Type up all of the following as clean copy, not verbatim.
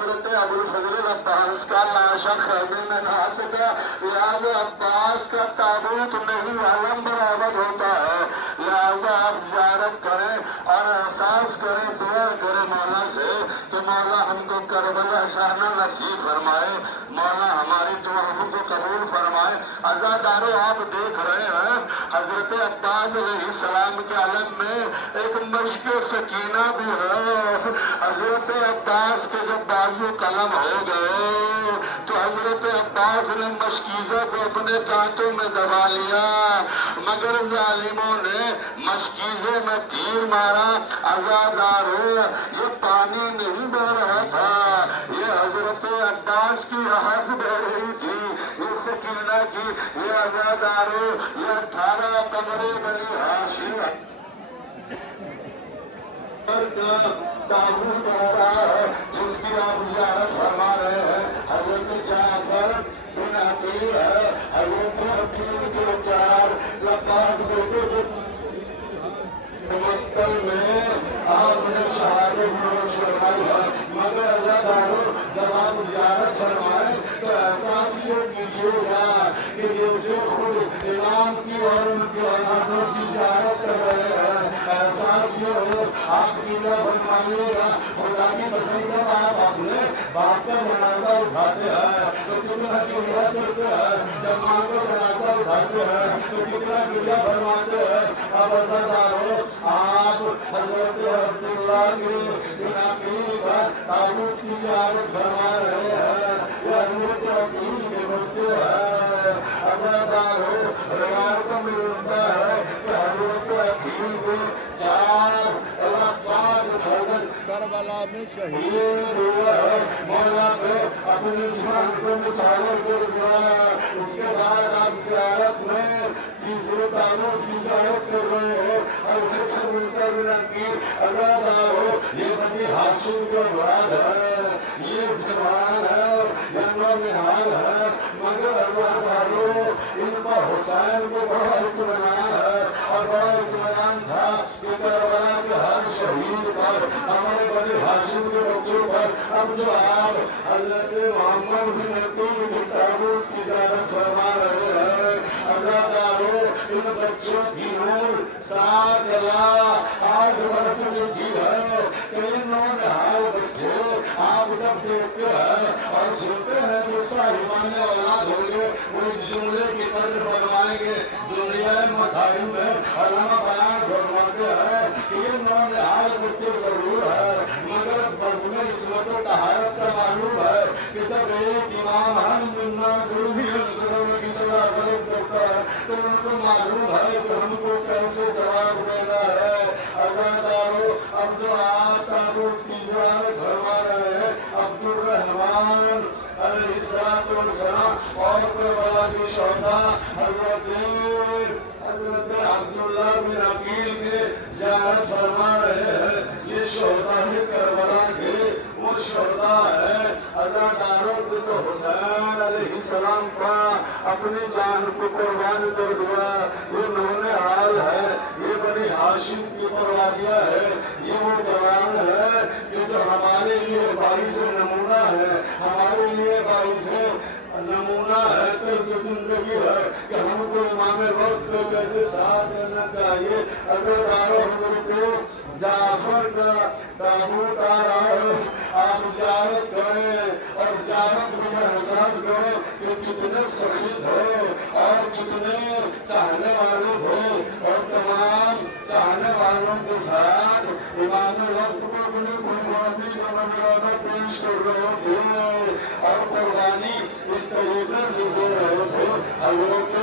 حضرت ابوالفضل عباس کا لاشا خیمے میں نہ آ سکا، لہٰذا عباس کا تابوت نہیں علم برآمد ہوتا ہے، لہٰذا آپ زیارت کریں اور احساس کریں، دعا کریں مولا سے کہ مولا ہم کو کربلا شانہ نصیب فرمائے، مولا ہماری دعاؤں کو قبول فرمائے۔ عزادارو آپ دیکھ رہے ہیں حضرت عباس علیہ السلام کے علم میں ایک مشق سکینہ بھی ہے۔ حضرت عباس کے جب بازو قلم ہو گئے تو حضرت عباس نے مشکیزہ کو اپنے دانتوں میں دبا لیا، مگر ظالموں نے مشکیزے میں تیر مارا۔ عزادارو یہ پانی نہیں بہ رہا تھا، یہ حضرت عباس کی آہٹ بہ رہی تھی، یہ سکینہ کی۔ یہ عزادارو یہ 18 قمر بنی ہاشم کا تابوت آ رہا ہے جس کی آپ زیارت فرما رہے ہیں۔ حضرت جعفر بن عقیل ہے، حضرت عقیل کے 4 لقب بیٹے کے مکتل میں آپ نے شہادت نوش فرمائی ہے، مگر عزادارو جب آپ زیارت فرمائیں تو احساس یہ کیجیے گا کہ جیسے خود امام کی اور ان کے اولادوں کی زیارت کر رہے ہیں۔ احساس یہ ہو آپ کی نہ فرمائیے گا، خدا کی پسند جب آپ اپنے باپ کا جنازہ اٹھاتے ہیں تو کتنا کیا کرتے ہیں، جب ماں کا جنازہ اٹھاتے ہیں تو کتنا کیا فرماتے ہیں۔ اب عزادارو آپ حضرت عبداللہ کے عقیل کا تابوت کی زیارت فرما رہے ہیں، یہ حضرت عقیل کے بچے ہیں۔ عزادارو روایتوں میں ملتا ہے کہ حضرت عقیل کے 4 کربلا میں شہید ہوا ہے، مولا کو اپنی جان کو مصالح کر دیا۔ اس کے بعد آپ زیارت میں تیسرے تابوت کی زیارت کر رہے ہیں اور عزادارو یہ بنی ہاشم کا مراد ہے، یہ جوان ہے، یہ نونہال ہے، مگر عزادارو ان کا حسین کو بڑا اطمینان ہے اور بڑا اطمینان تھا کہ کربلا کے ہر شہید پر، ہمارے بنی ہاشم کے بچوں پر اب جو آپ حضرت محمد بن عقیل کے تابوت کی زیارت فرما رہے ہیں۔ عزادارو ان بچوں کی عمر 7 یا 8 برس کی ہے کہ ان نونہال بچے آپ جب دیکھتے ہیں اور سنتے ہیں تو صاحبان اولاد ہوں گے، وہ اس جملے کی قدر فرمائیں گے۔ دنیا مسائل میں علامہ بیان فرماتے ہیں کہ یہ نونہال بچے ضرور ہے مگر بزم عصمت و طہارت کا معلوم ہے کہ جب ایک امام ہم الناس کی صلاح کرتا ہے تو ان کو معلوم ہے کہ ہم کو کیسے جواب دینا ہے۔ عزادارو اب جو آپ تابوت کی زیارت فرما رہے ہیں عبدالرحمن علیہ السلام اور کربلا کے شہداء حضرت عبداللہ بن عقیل کے زیارت فرما رہے ہیں۔ یہ شہداء کربلا کے وہ شہداء ہے۔ عزادارو تو حسین علیہ السلام کا اپنی جان کو قربان کر دیا، یہ نونہال ہے، یہ بنی ہاشم کی پروادیہ ہے، یہ وہ جوان ہے کہ جو ہمارے لیے باعث نمونہ ہے، ہمارے لیے باعث نمونہ ہے، طرز زندگی ہے کہ ہم کو امام وقت کو کیسے ساتھ دینا چاہیے۔ عزادارو حضرت جعفر کا تابوت آ رہا ہے، آپ زیارت کریں اور زیارت میں احساس کریں کہ کتنے شہید ہو اور کتنے چاہنے والے ہو اور تمام چاہنے والوں کے ساتھ امام وقت کو اپنی قربانی کا منظر پیش کر رہے تھے اور قربانی اس طریقے سے دے رہے تھے۔ حضرت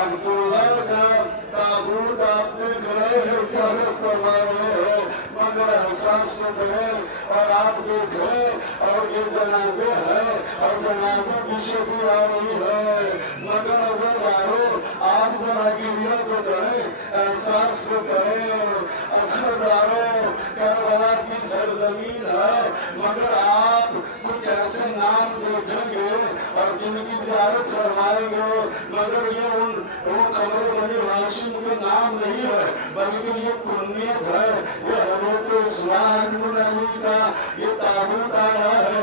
عبداللہ کا تابوت آپ دیکھ رہے ہیں، زیارت کروا رہے ہیں، مگر احساس کو کریں اور آپ دیکھیں اور یہ جنازے ہیں اور جنازے کی شکل آ رہی ہے، مگر عزادارو آپ ذرا گریہ کو کریں، احساس کو کریں۔ عزادارو کربلا کی سرزمین ہے مگر آپ کچھ ایسے نام دیکھیں گے اور جن کی زیارت فرمائیں گے مگر یہ ان قبر بنی ہاشم کے نام نہیں ہے بلکہ یہ کنیت ہے۔ یہ حضرت عثمان بن علی کا یہ تابوت آیا ہے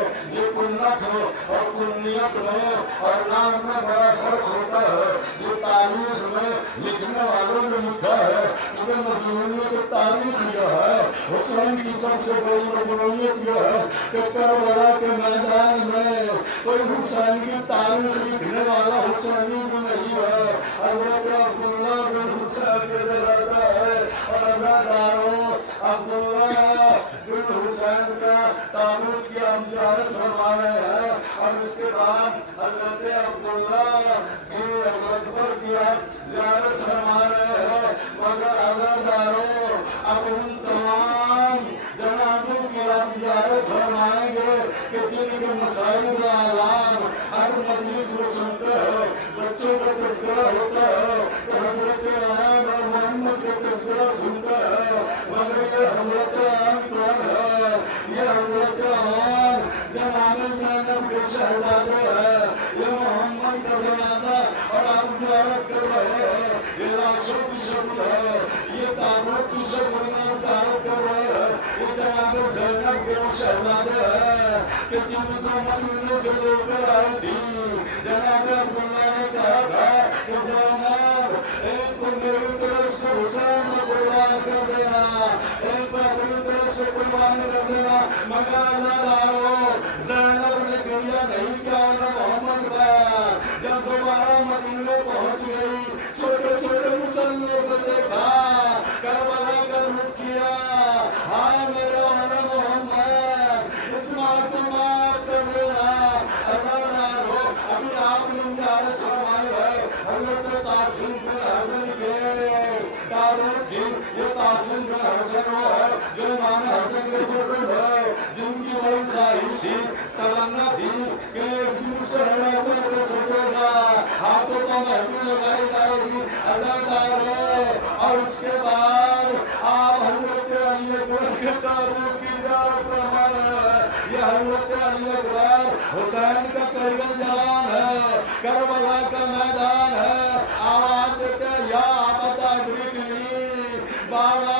اور کنیت میں اور نام میں بڑا فرق ہوتا ہے. یہ تاریخ میں لکھنے والوں نے لکھا ہے کہ مظلومیت کی تاریخ یہ ہے. حسین کی سب سے بڑی مظلومیت یہ ہے کہ کربلا کے میدان میں کوئی حسین کی تاریخ لکھنے والا حسینی بھی نہیں ہے. حضرت عبداللہ بن حسین کے رہتا ہے اور اداکاروں عبداللہ بن حسین کا تعلق کی ہم زیارت فرما رہے ہیں. اور اس کے بعد حضرت عبداللہ کی اکبر کی زیارت فرما رہے ہیں. مگر اداکاروں اب ان تمام جنازوں کی ہم زیارت فرمائیں گے کہ جن کے مسائل کا اعلان ہر مجلس میں سنتے ہیں. بچوں کا تذکرہ ہوتا ہے تو حضرت عام اور محمد کا تذکرہ سنتا ہے. مگر یہ حضرت عام کون ہے؟ یہ حضرت عام جناب زینب کے شہزادے ہیں. یہ محمد کا جنازہ اور آپ زیارت کر رہے ہیں. یہ لاشوں کی شکل ہے. یہ تابوت کی شکل میں زیارت کر رہے ہیں. یہ جناب زینب کے شہزادے ہیں کہ جن کو مدینے سے لے کر آئی تھی. جناب عبداللہ نے کہا تھا کہ زینب ایک کو میری طرف سے حسین کو قربان کر دینا, ایک کو اپنی طرف سے قربان کر دینا. مگر اداکاروں زینب نے کیا نہیں کیا نہ محمد کا. جب دوبارہ مدینے پہنچ گئی چھوٹے چھوٹے مسلمانوں کو دیکھا, کربلا کا رخ کیا. ہائے میرے والا محمد, اس مار کو معاف کر دینا. اداکاروں ابھی آپ نے زیارت فرمائی ہے حضرت قاسم بن حسن کے تعلق کی. یہ قاسم بن حسن وہ ہے جو امام حسن کے بزرگ ہے, جن کی بڑی خواہش تھی, تمنا تھی کہ دوسرے حسن کو سجے گا, ہاتھوں کو مہندی لگائی جائے گی. اداکاروں اور اس کے بعد آپ حضرت علی اکبر کے تعلق کی زیارت فرمائے ہیں. یہ حضرت علی اکبر حسین کا قریب جوان ہے, کربلا کا میدان ہے. آواز دیتے یا بتا گرکنی بابا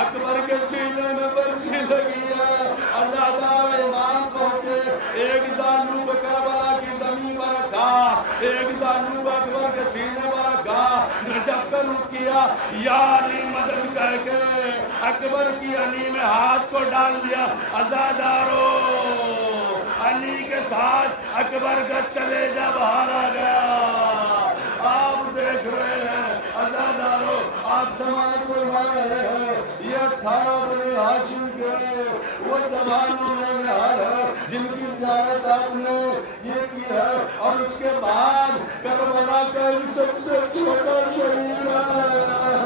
اکبر کے سینے میں برچھی لگی ہے. ازادار امام پہنچے, ایک زانو کو کربلا کی زمین پر رکھا, ایک زانو کو اکبر کے سینے پر رکھا. جب کر رک کیا یا علی مدد کہہ کے اکبر کی علی میں ہاتھ کو ڈال دیا. ازاداروں علی کے ساتھ اکبر کا کلیجہ باہر آ گیا. آپ دیکھ رہے ہیں ازاداروں, آپ سماج فرما رہے ہیں یہ 18 بنی ہاشم کے وہ جوان نوجوان ہے جن کی زیارت آپ نے یہ کی ہے. اور اس کے بعد کربلا کا سب سے چھوٹا شہید ہے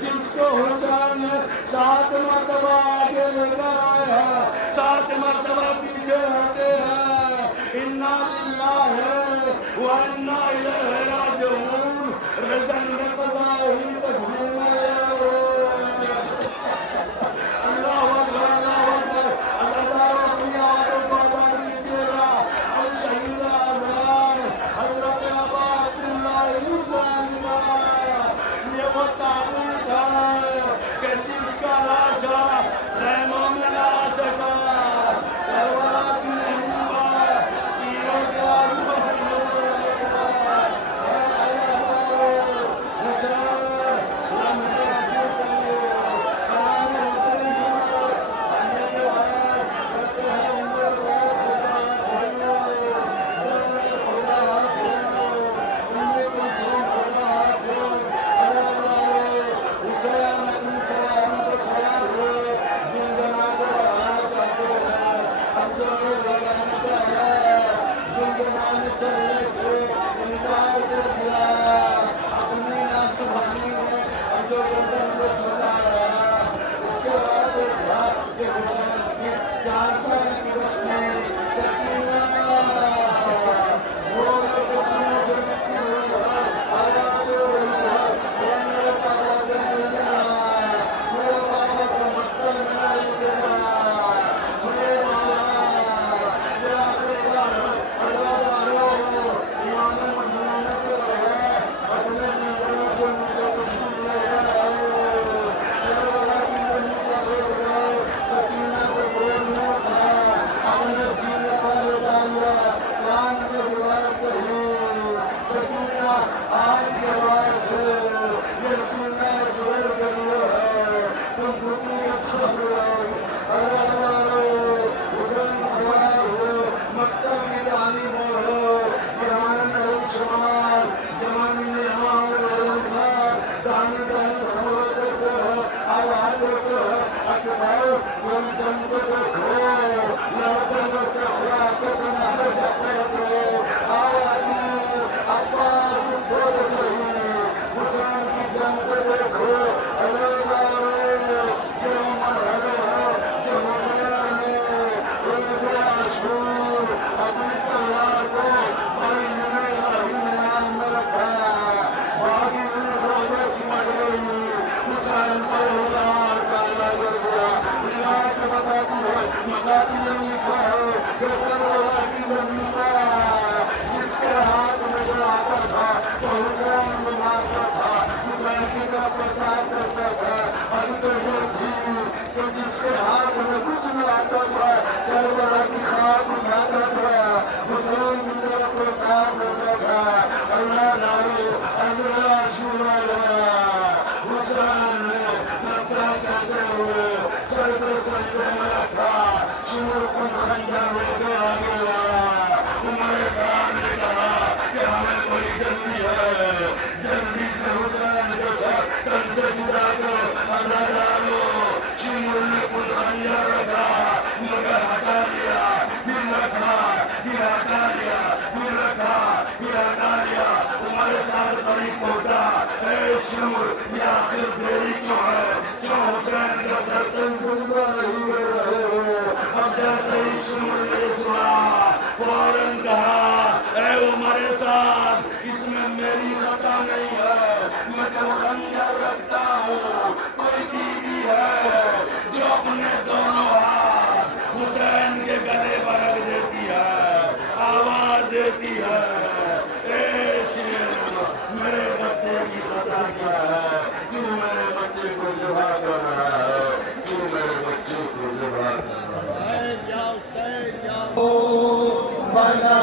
جس کو حسین نے 7 مرتبہ آگے لے کر آئے ہیں, 7 مرتبہ پیچھے ہٹے ہیں. انا للہ و انا الیہ راجعون. رضن قضائی تسلیم اللہ اکبر اللہ اکبر. اداکاروں اپنی آوازوں کو آباد لیجیے گا. اور شہید اعظم حضرت ابا عبداللہ حسین کا یہ وہ تابوت ہے کہ جس کا لاشا خیموں میں نہ آ سکا. کربلا کی تیروں کے آگے اپنی تلوار کو مریض میں نام میں رکھا باقی روزے سمجھ گئی حسین پر ہزار کالا کر دیا روایت بتاتی ہے بتاتی ہے لکھا ہے کہ کربلا کی زمین پر جس کے ہاتھ میں جو آتا تھا تو حسین مارتا تھا حسین کی طرف پرچار کرتا تھا ابھی تو یہ تھی کہ جس کے ہاتھ میں کچھ نہیں آتا تھا کربلا کی خاک اٹھاتا تھا حسین کی طرف پرچار کرتا تھا اللہ نارو اللہ شورا حسین نے نقرہ کہتے ہوئے سر پہ سجدے میں رکھا شور کو خنجر لے کے آگے لایا تمہارے سامنے کہا کہ ہمیں کوئی جلدی ہے جلدی سے حسین کے ساتھ تن سے جدا کر ادا ڈالو شور نے خود خنجر رکھا مگر ہٹا لیا پھر رکھا پھر ہٹا لیا پھر رکھا پھر ہٹا لیا تمہارے ساتھ قریب پہنچا اے شور یہ آخر دیری کیوں ہے کیوں حسین کا سر تن سے جدا نہیں کر رہے ہو اب جیسے ہی شور نے سنا فوراً کہا اے ہمارے ساتھ اس میں میری خطا نہیں ہے میں تو خنجر رکھتا ہوں کوئی بیوی ہے جو اپنے دونوں ہاتھ حسین کے گلے پر رکھ دیتی ہے آواز دیتی ہے اے شیر میرے بچے کی خطا کیا ہے کیوں میرے بچے کو ذبح کر رہا ہے کیوں میرے بچے کو ذبح کر رہا ہے بلا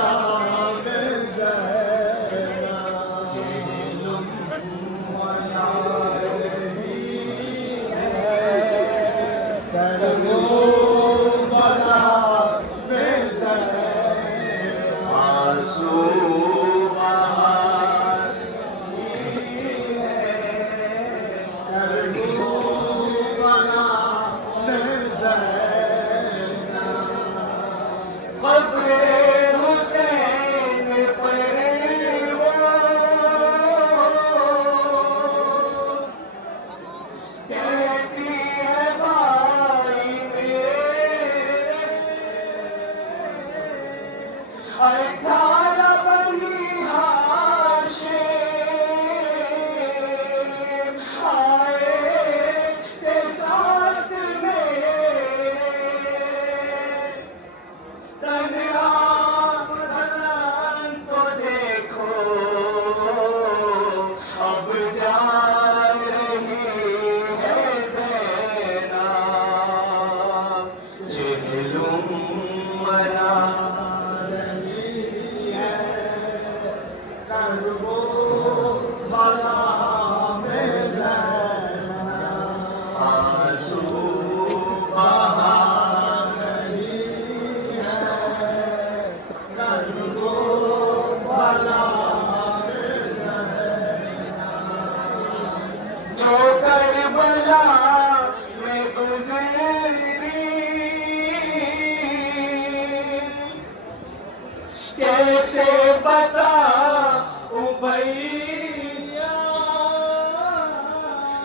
کیسے بتاؤں بھیا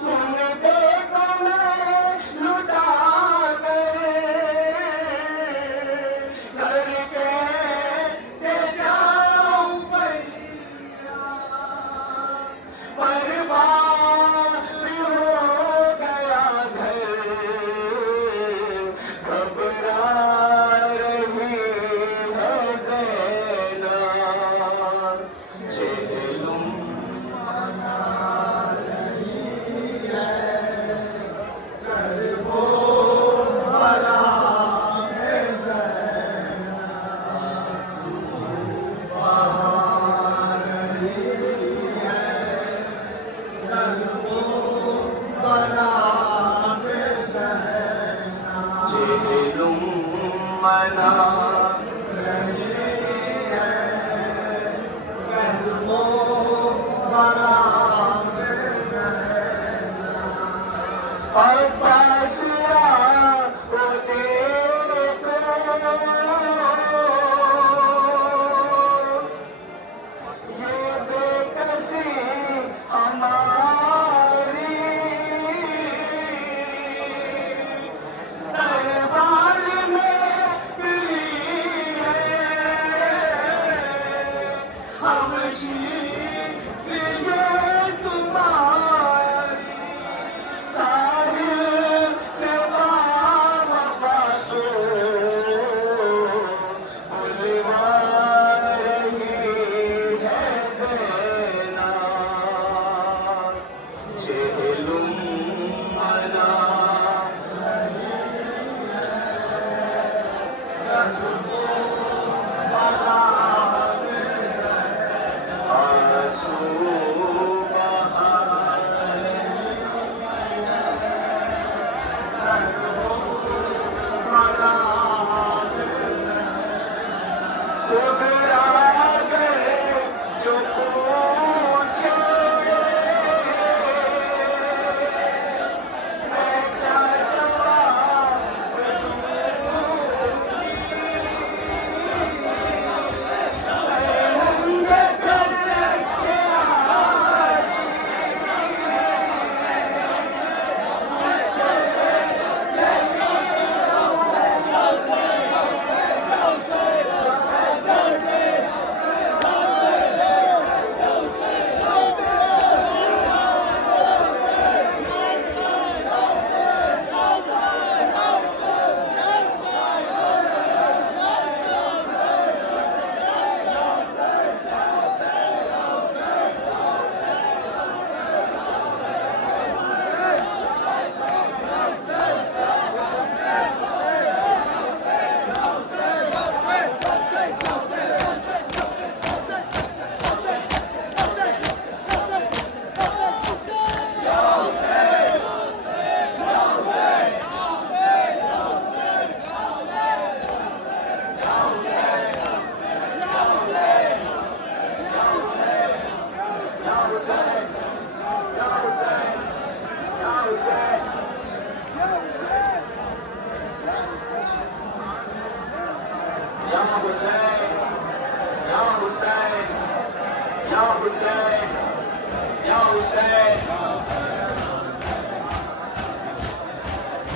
تم دیکھو میں لٹا گئے گھر کیسے جاؤں بھیا برباد ہو گیا گھر گھبرا رہی ہے زینب جہلم خوشی یہ تمہاری ساحل سے وفا تو بلوا رہی ہے زینا چہلم منا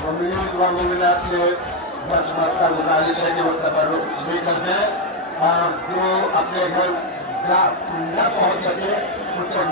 ممنون و ممنات سے بس کا گزارش ہے کہ وہ تبرک بھی کرتے ہیں اور جو اپنے گھر نہ پہنچ سکے اس سے